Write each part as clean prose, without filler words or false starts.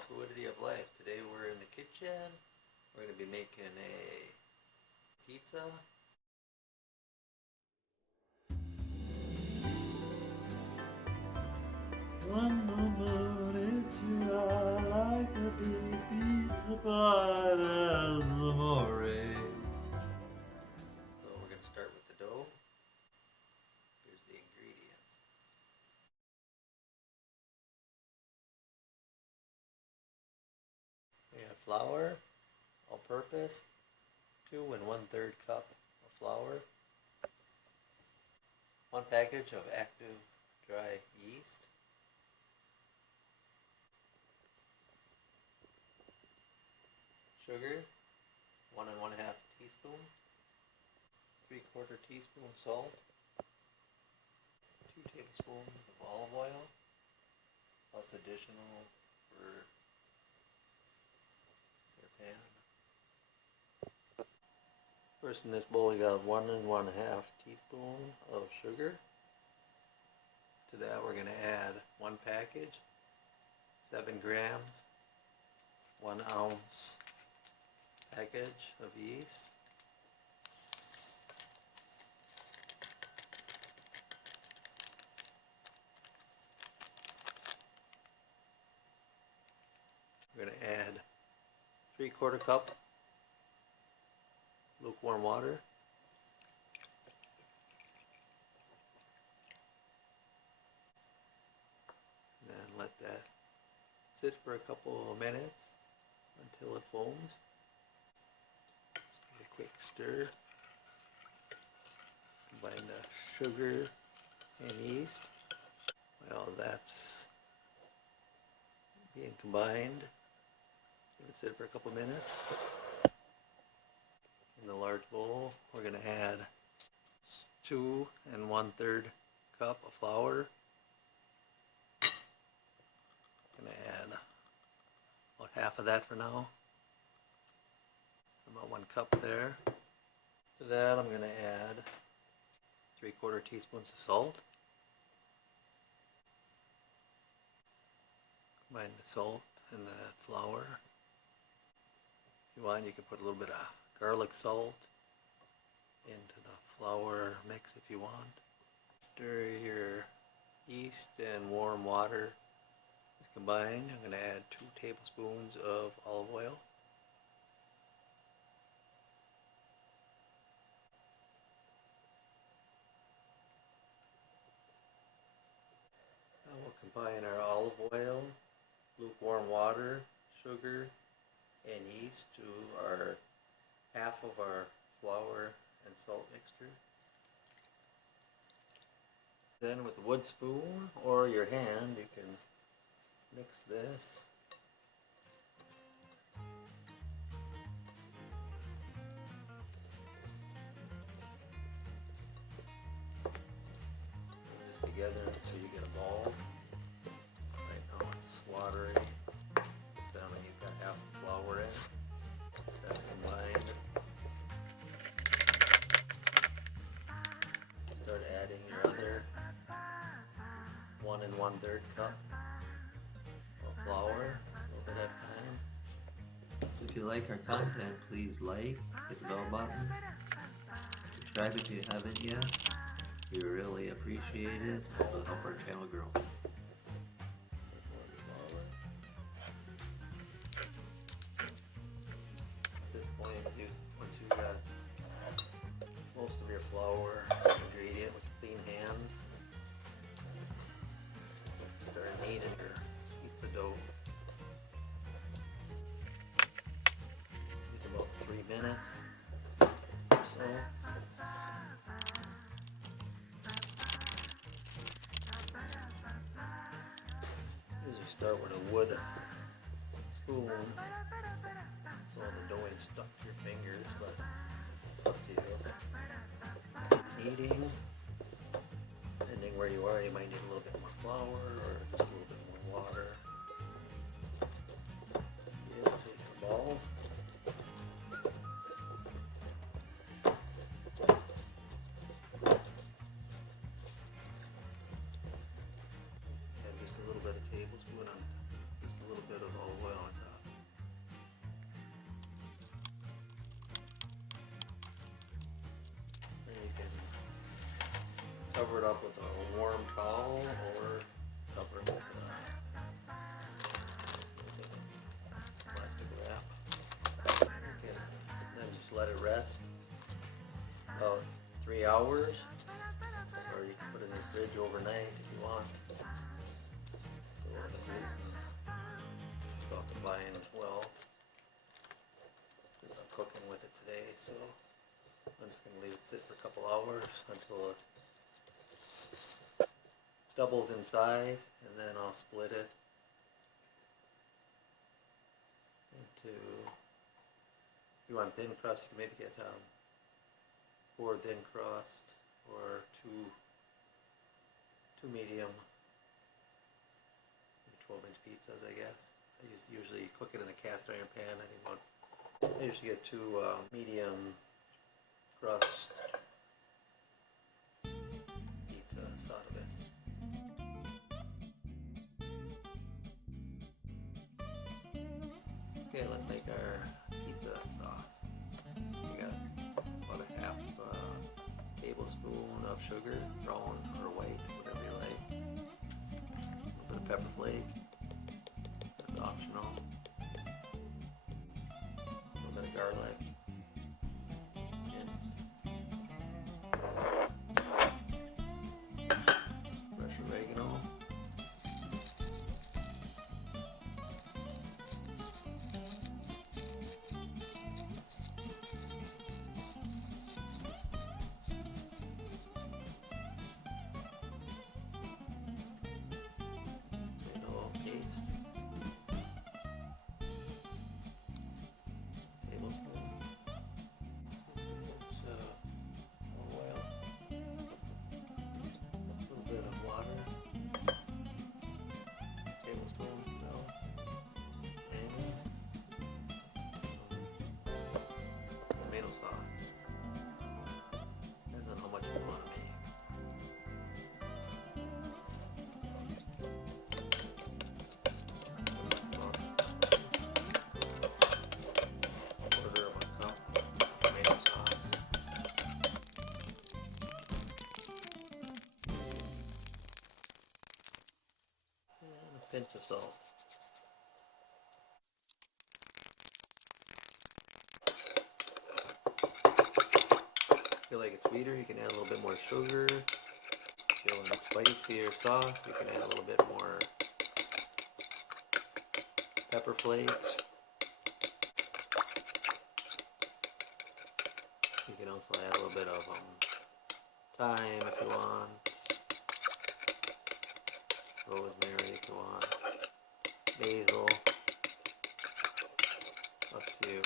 fluidity of life. Today we're in the kitchen. We're going to be making a pizza. One moment it's you, I like a big pizza pie as the more. So we're going to start with the dough. Here's the ingredients. We have flour, all-purpose, 2 1/3 cup of flour, 1 package of active dry yeast, sugar, 1 1/2 teaspoon, 3/4 teaspoon salt, 2 tablespoons of olive oil, plus additional for your pan. First in this bowl we got 1 1/2 teaspoon of sugar. To that we're going to add 1 package, 7 grams, 1 ounce package of yeast. We're going to add 3/4 cup lukewarm water. And then let that sit for a couple of minutes until it foams. Just give it a quick stir. Combine the sugar and yeast. Well, that's being combined. Give it sit for a couple minutes. In the large bowl, we're going to add 2 1/3 cup of flour. I'm going to add about half of that for now. About 1 cup there. To that, I'm going to add 3/4 teaspoons of salt. Combine the salt and the flour. If you want, you can put a little bit of garlic salt into the flour mix if you want. Stir your yeast and warm water is combined. I'm going to add 2 tablespoons of olive oil. Now we'll combine our olive oil, lukewarm water, sugar, and yeast to our half of our flour and salt mixture. Then with a wood spoon or your hand you can mix this. Put this together until you get a ball. Right now it's watery. Then when you've got half the flour in, that's combined. Start adding your other 1 1/3 cup of flour, a little bit at a time. If you like our content, please like, hit the bell button, subscribe if you haven't yet. We really appreciate it. It will help our channel grow. At this point, once you've got most of your flour ingredient with clean hands, start kneading your pizza dough. Take about 3 minutes or so. Usually start with a wood spoon so the dough ain't stuck to your fingers, but it's up to you. Kneading, depending where you are, you might need a little bit more flour or just a little bit more water. Get it to your ball. Add just a little bit of tablespoon on just a little bit of olive oil cover it up with a warm towel or cover it with plastic wrap. Okay, then just let it rest about 3 hours, or you can put it in the fridge overnight if you want. So the gluten is occupying well. Since I'm cooking with it today, so I'm just going to leave it sit for a couple hours until it doubles in size, and then I'll split it into, if you want thin crust, you can maybe get 4 thin crust or two medium 12-inch pizzas, I guess. I usually cook it in a cast iron pan. I usually get 2 medium crust pizzas out of it. Okay, let's make our pizza sauce. We got about a half tablespoon of sugar, brown or white, whatever you like. A little bit of pepper flake, that's optional. A little bit of garlic, minced. Fresh oregano. Tomato paste. Tablespoon. Olive oil. A little bit of water. Tablespoon milk. And tomato sauce. Depends on how much you want to make. Quarter of a cup tomato sauce. And a pinch of salt. If you feel like it's sweeter, you can add a little bit more sugar. If you want a spicier sauce, you can add a little bit more pepper flakes. You can also add a little bit of thyme if you want, rosemary if you want, basil, up to you.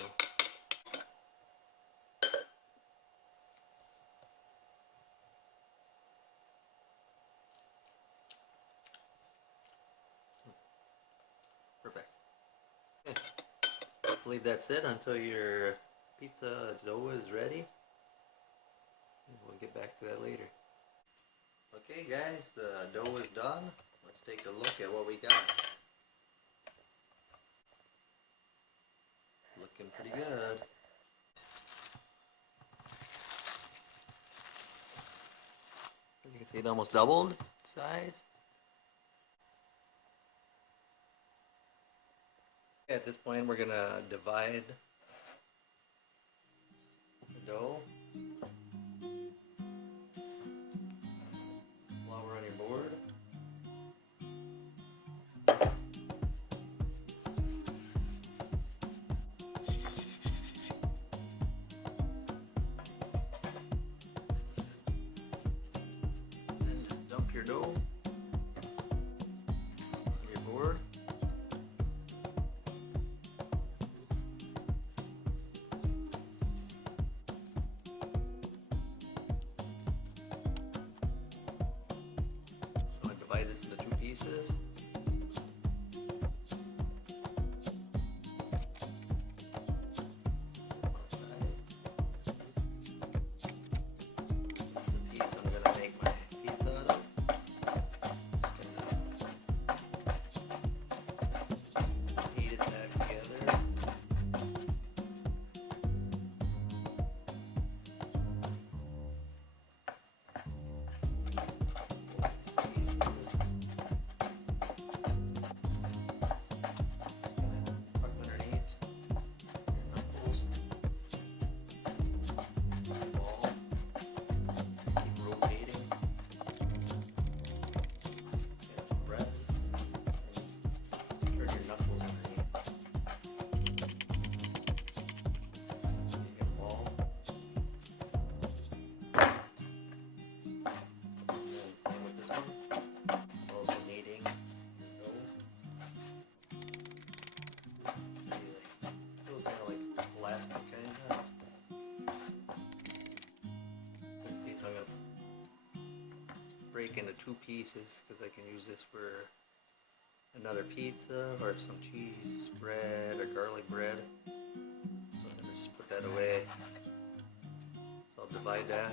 Perfect. Okay. Just leave that sit until your pizza dough is ready. And we'll get back to that later. Okay guys, the dough is done. Let's take a look at what we got. Looking pretty good. As you can see, it almost doubled in size. At this point, we're gonna divide the dough. Flour on your board. Then dump your dough on your board. break into 2 pieces because I can use this for another pizza or some cheese bread or garlic bread. So I'm going to just put that away. So I'll divide that.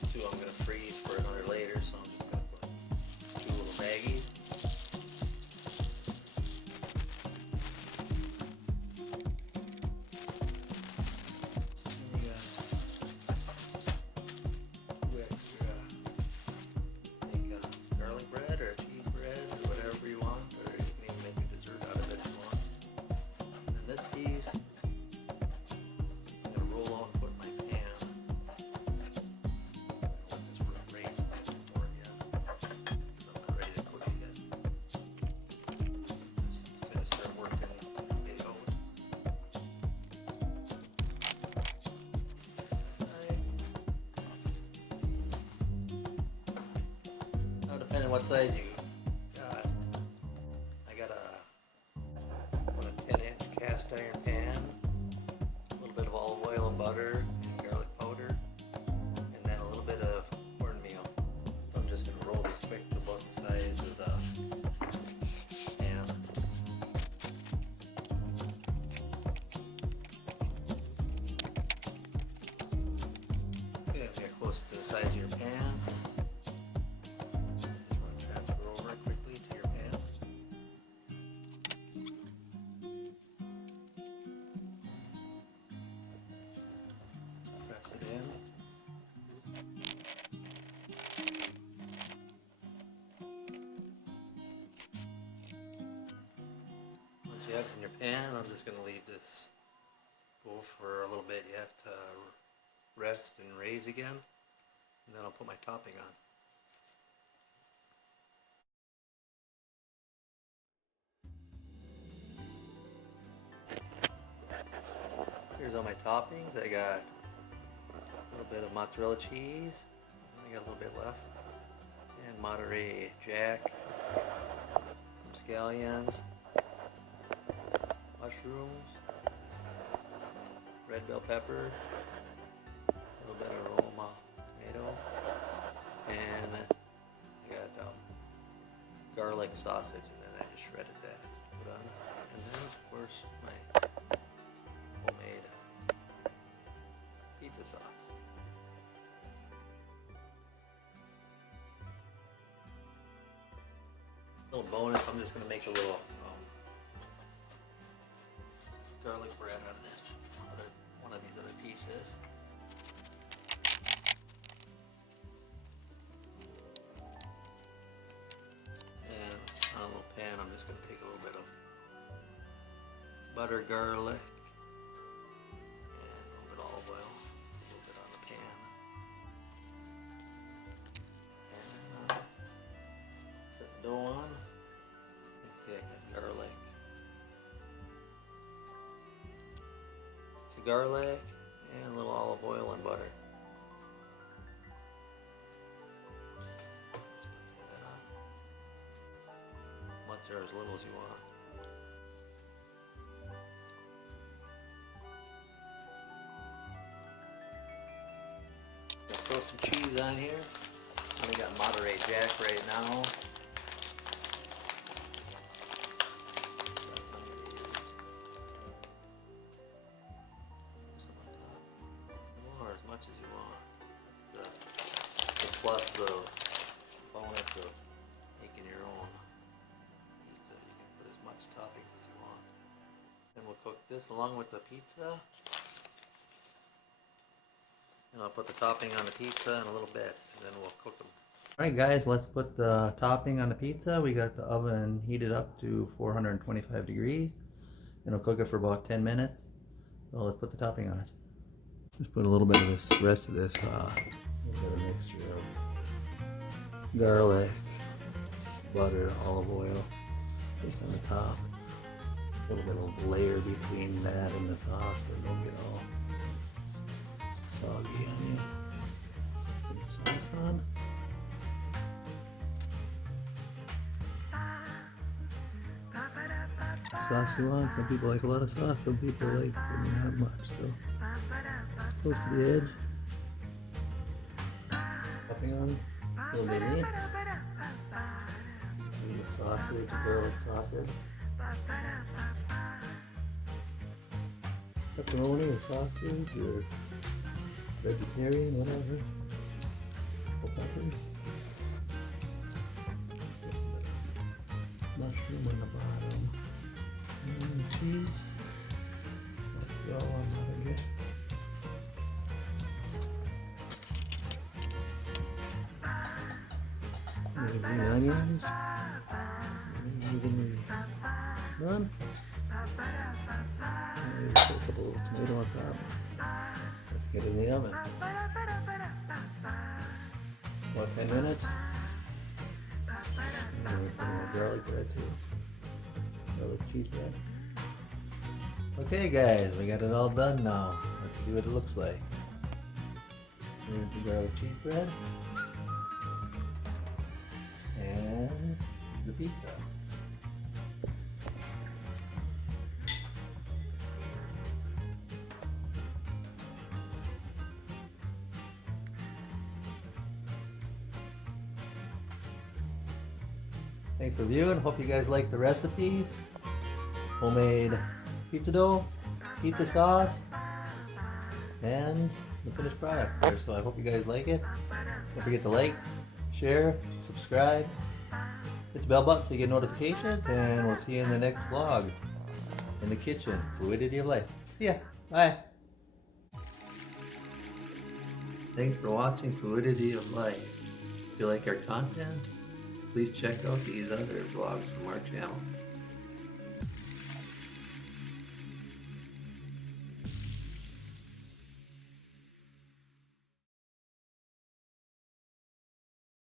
These 2 I'm going to freeze for another later, so I'm just going to put 2 little baggies. Depending what size you got, I got a 10-inch cast iron pan, a little bit of olive oil and butter, and garlic powder, and then a little bit of cornmeal. I'm just going to roll this quick to about the size of the pan. Okay, get close to the size of your pan. In your pan, I'm just going to leave this go for a little bit. You have to rest and raise again, and then I'll put my topping on. Here's all my toppings. I got a little bit of mozzarella cheese. I got a little bit left, and Monterey Jack, some scallions, mushrooms, red bell pepper, a little bit of Roma tomato, and I got garlic sausage, and then I just shredded that to put on. And then of course my homemade pizza sauce. Little bonus, I'm just going to make a little garlic bread out of this one of these other pieces. And on a little pan, I'm just going to take a little bit of butter, garlic, and a little bit of olive oil, a little bit on the pan. And set the dough on. You can see I got garlic. Garlic and a little olive oil and butter. Just put that on. Much or as little as you want. Throw some cheese on here. I got Monterey Jack right now. As you want. That's the plus of bonus of making your own pizza. You can put as much toppings as you want. Then we'll cook this along with the pizza. And I'll put the topping on the pizza in a little bit, and then we'll cook them. Alright guys, let's put the topping on the pizza. We got the oven heated up to 425 degrees. And we'll cook it for about 10 minutes. So let's put the topping on it. Just put a little bit of this, rest of this, a little bit of mixture of garlic, butter, olive oil, just on the top. A little bit of layer between that and the sauce so it don't get all soggy on you. Put your sauce on. Sauce you want. Some people like a lot of sauce, some people like not much. So close to the edge. stuffing on, a little bit of meat. Maybe a sausage, a garlic sausage. Pepperoni or sausage or vegetarian, whatever. Peppers. Mushroom on the bottom. And cheese. Let's go on that again. Maybe green onions. Evenly done. Maybe put a couple of tomato on top. Let's get it in the oven. About 10 minutes. And we're putting our garlic bread too. Garlic cheese bread. Okay guys, we got it all done now. Let's see what it looks like. Here's the garlic cheese bread. And the pizza. Thanks for viewing. Hope you guys like the recipes. Homemade pizza dough, pizza sauce, and the finished product there. So I hope you guys like it. Don't forget to like, share, subscribe, hit the bell button so you get notifications, and we'll see you in the next vlog in the kitchen. Fluidity of life. See ya. Bye. Thanks for watching Fluidity of Life. If you like our content, please check out these other vlogs from our channel.